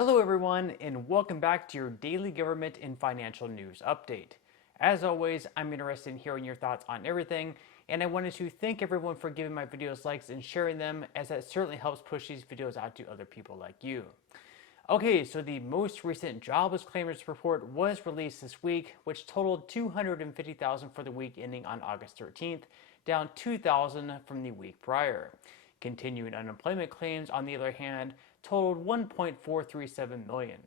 Hello everyone, and welcome back to your daily government and financial news update. As always, I'm interested in hearing your thoughts on everything, and I wanted to thank everyone for giving my videos likes and sharing them, as that certainly helps push these videos out to other people like you. Okay, so the most recent jobless claimers report was released this week, which totaled 250,000 for the week ending on August 13th, down 2,000 from the week prior. Continuing unemployment claims, on the other hand, totaled 1.437 million.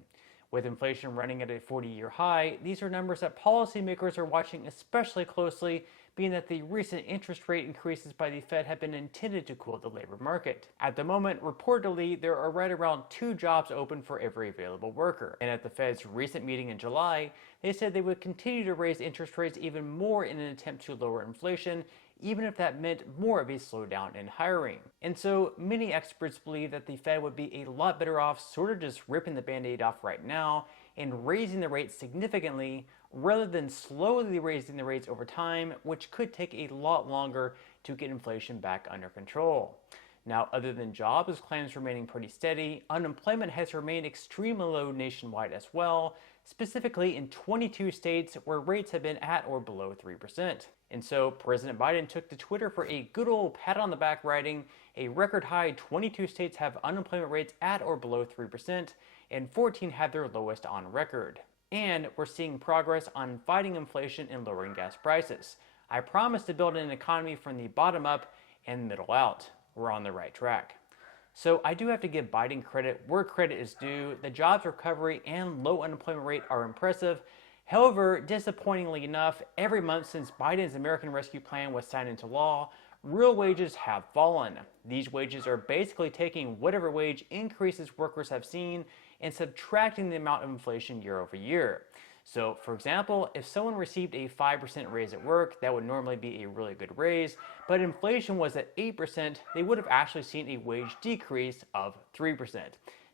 With inflation running at a 40-year high, these are numbers that policymakers are watching especially closely, being that the recent interest rate increases by the Fed have been intended to cool the labor market. At the moment, reportedly, there are right around 2 jobs open for every available worker. And at the Fed's recent meeting in July, they said they would continue to raise interest rates even more in an attempt to lower inflation, even if that meant more of a slowdown in hiring. And so many experts believe that the Fed would be a lot better off sort of just ripping the band-aid off right now and raising the rates significantly rather than slowly raising the rates over time, which could take a lot longer to get inflation back under control. Now, other than jobless claims remaining pretty steady, unemployment has remained extremely low nationwide as well, specifically in 22 states where rates have been at or below 3%. And so President Biden took to Twitter for a good old pat on the back, writing, a record high 22 states have unemployment rates at or below 3%, and 14 have their lowest on record. And we're seeing progress on fighting inflation and lowering gas prices. I promise to build an economy from the bottom up and middle out. We're on the right track. So I do have to give Biden credit where credit is due. The jobs recovery and low unemployment rate are impressive. However, disappointingly enough, every month since Biden's American Rescue Plan was signed into law, real wages have fallen. These wages are basically taking whatever wage increases workers have seen and subtracting the amount of inflation year over year. So, for example, if someone received a 5% raise at work, that would normally be a really good raise, but inflation was at 8%, they would have actually seen a wage decrease of 3%.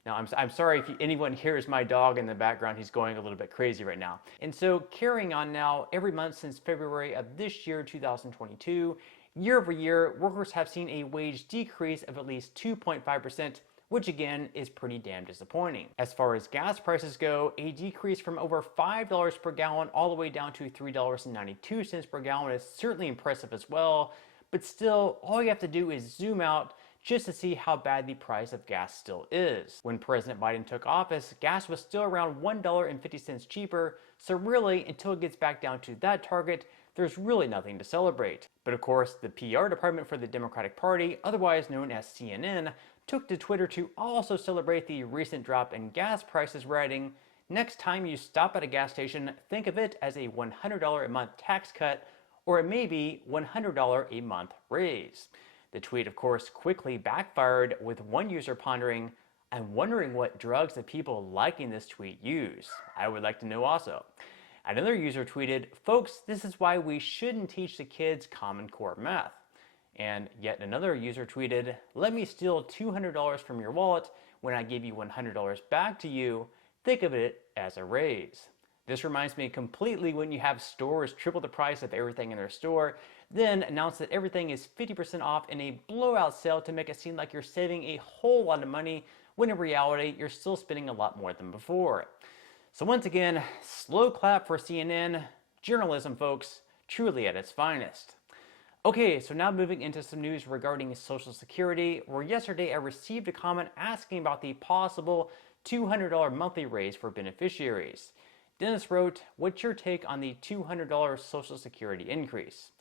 Now, I'm sorry if anyone hears my dog in the background, he's going a little bit crazy right now. And so, carrying on now, every month since February of this year, 2022, year over year, workers have seen a wage decrease of at least 2.5%, which again is pretty damn disappointing. As far as gas prices go, a decrease from over $5 per gallon all the way down to $3.92 per gallon is certainly impressive as well, but still, all you have to do is zoom out just to see how bad the price of gas still is. When President Biden took office, gas was still around $1.50 cheaper, so really, until it gets back down to that target, there's really nothing to celebrate. But of course, the PR department for the Democratic Party, otherwise known as CNN, took to Twitter to also celebrate the recent drop in gas prices, writing, "Next time you stop at a gas station, think of it as a $100 a month tax cut, or maybe $100 a month raise." The tweet, of course, quickly backfired, with one user pondering, "I'm wondering what drugs the people liking this tweet use. I would like to know also." Another user tweeted, "Folks, this is why we shouldn't teach the kids Common Core math." And yet another user tweeted, "Let me steal $200 from your wallet when I give you $100 back to you. Think of it as a raise." This reminds me completely when you have stores triple the price of everything in their store, then announce that everything is 50% off in a blowout sale to make it seem like you're saving a whole lot of money, when in reality, you're still spending a lot more than before. So once again, slow clap for CNN. Journalism, folks, truly at its finest. Okay, so now moving into some news regarding Social Security, where yesterday I received a comment asking about the possible $200 monthly raise for beneficiaries. Dennis wrote, "What's your take on the $200 Social Security increase?"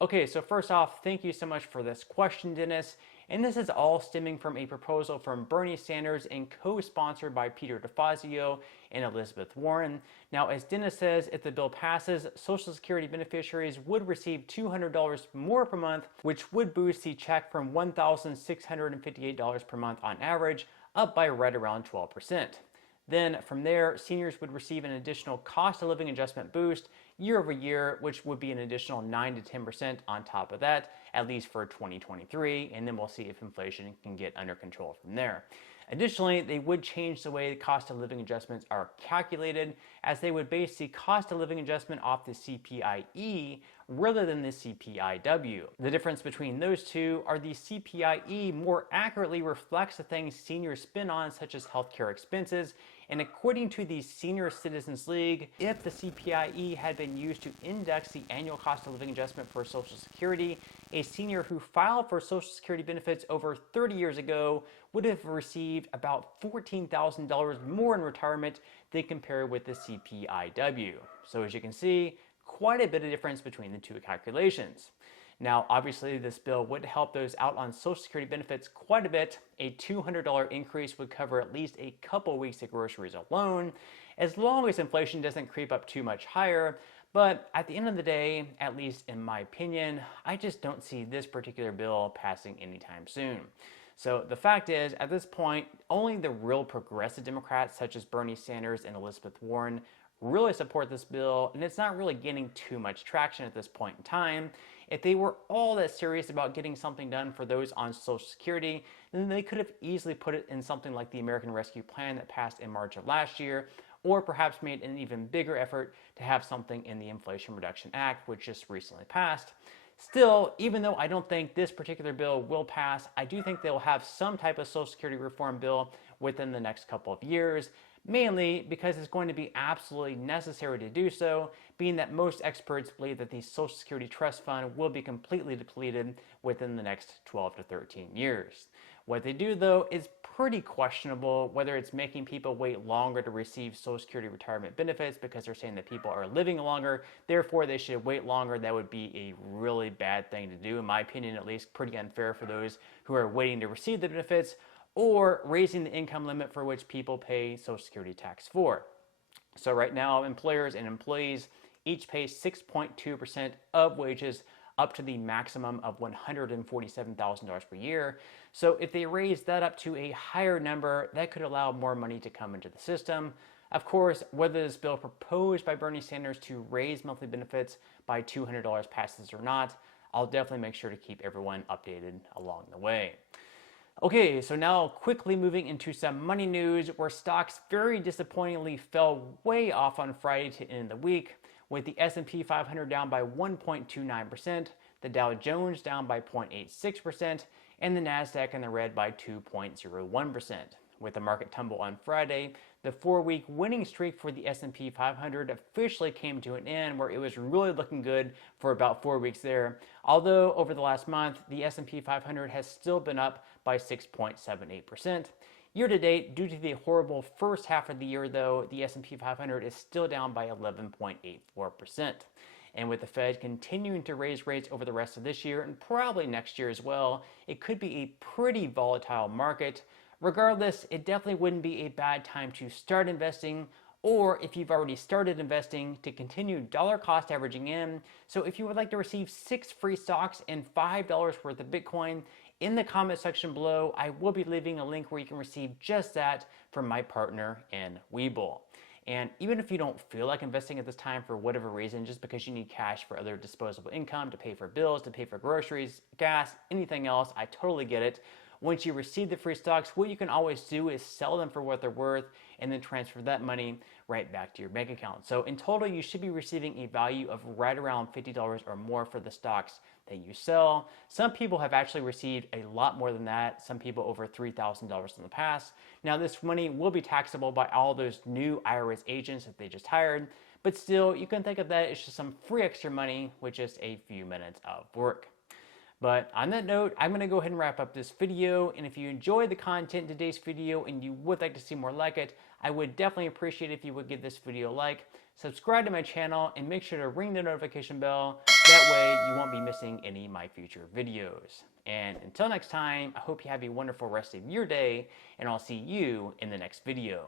Okay, so first off, thank you so much for this question, Dennis. And this is all stemming from a proposal from Bernie Sanders and co-sponsored by Peter DeFazio and Elizabeth Warren. Now, as Dennis says, if the bill passes, Social Security beneficiaries would receive $200 more per month, which would boost the check from $1,658 per month on average, up by right around 12%. Then from there, seniors would receive an additional cost of living adjustment boost year over year, which would be an additional 9 to 10% on top of that, at least for 2023, and then we'll see if inflation can get under control from there. Additionally, they would change the way the cost of living adjustments are calculated, as they would base the cost of living adjustment off the CPIE rather than the CPIW. The difference between those two are the CPIE more accurately reflects the things seniors spend on, such as healthcare expenses, and according to the Senior Citizens League, if the CPIE had been used to index the annual cost of living adjustment for Social Security, a senior who filed for Social Security benefits over 30 years ago would have received about $14,000 more in retirement than compared with the CPIW. So as you can see, quite a bit of difference between the two calculations. Now, obviously, this bill would help those out on Social Security benefits quite a bit. A $200 increase would cover at least a couple weeks of groceries alone, as long as inflation doesn't creep up too much higher. But at the end of the day, at least in my opinion, I just don't see this particular bill passing anytime soon. So the fact is, at this point, only the real progressive Democrats, such as Bernie Sanders and Elizabeth Warren, really support this bill, and it's not really gaining too much traction at this point in time. If they were all that serious about getting something done for those on Social Security, then they could have easily put it in something like the American Rescue Plan that passed in March of last year, or perhaps made an even bigger effort to have something in the Inflation Reduction Act, which just recently passed. Still, even though I don't think this particular bill will pass, I do think they'll have some type of Social Security reform bill within the next couple of years, mainly because it's going to be absolutely necessary to do so, being that most experts believe that the Social Security Trust Fund will be completely depleted within the next 12 to 13 years. What they do, though, is pretty questionable, whether it's making people wait longer to receive Social Security retirement benefits because they're saying that people are living longer, therefore they should wait longer. That would be a really bad thing to do, in my opinion, at least pretty unfair for those who are waiting to receive the benefits, or raising the income limit for which people pay Social Security tax for. So right now, employers and employees each pay 6.2% of wages up to the maximum of $147,000 per year. So if they raise that up to a higher number, that could allow more money to come into the system. Of course, whether this bill proposed by Bernie Sanders to raise monthly benefits by $200 passes or not, I'll definitely make sure to keep everyone updated along the way. Okay, so now quickly moving into some money news, where stocks very disappointingly fell way off on Friday to end the week, with the S&P 500 down by 1.29%, the Dow Jones down by 0.86%, and the Nasdaq in the red by 2.01%. With the market tumble on Friday, the 4-week winning streak for the S&P 500 officially came to an end, where it was really looking good for about 4 weeks there. Although over the last month, the S&P 500 has still been up by 6.78%. Year to date, due to the horrible first half of the year though, the S&P 500 is still down by 11.84%. And with the Fed continuing to raise rates over the rest of this year and probably next year as well, it could be a pretty volatile market. Regardless, it definitely wouldn't be a bad time to start investing, or if you've already started investing, to continue dollar cost averaging in. So if you would like to receive 6 free stocks and $5 worth of Bitcoin, in the comment section below, I will be leaving a link where you can receive just that from my partner in Webull. And even if you don't feel like investing at this time for whatever reason, just because you need cash for other disposable income, to pay for bills, to pay for groceries, gas, anything else, I totally get it. Once you receive the free stocks, what you can always do is sell them for what they're worth and then transfer that money right back to your bank account. So in total, you should be receiving a value of right around $50 or more for the stocks that you sell. Some people have actually received a lot more than that, some people over $3,000 in the past. Now this money will be taxable by all those new IRS agents that they just hired, but still you can think of that as just some free extra money with just a few minutes of work. But on that note, I'm going to go ahead and wrap up this video, and if you enjoyed the content in today's video and you would like to see more like it, I would definitely appreciate it if you would give this video a like, subscribe to my channel, and make sure to ring the notification bell. That way you won't be missing any of my future videos. And until next time, I hope you have a wonderful rest of your day, and I'll see you in the next video.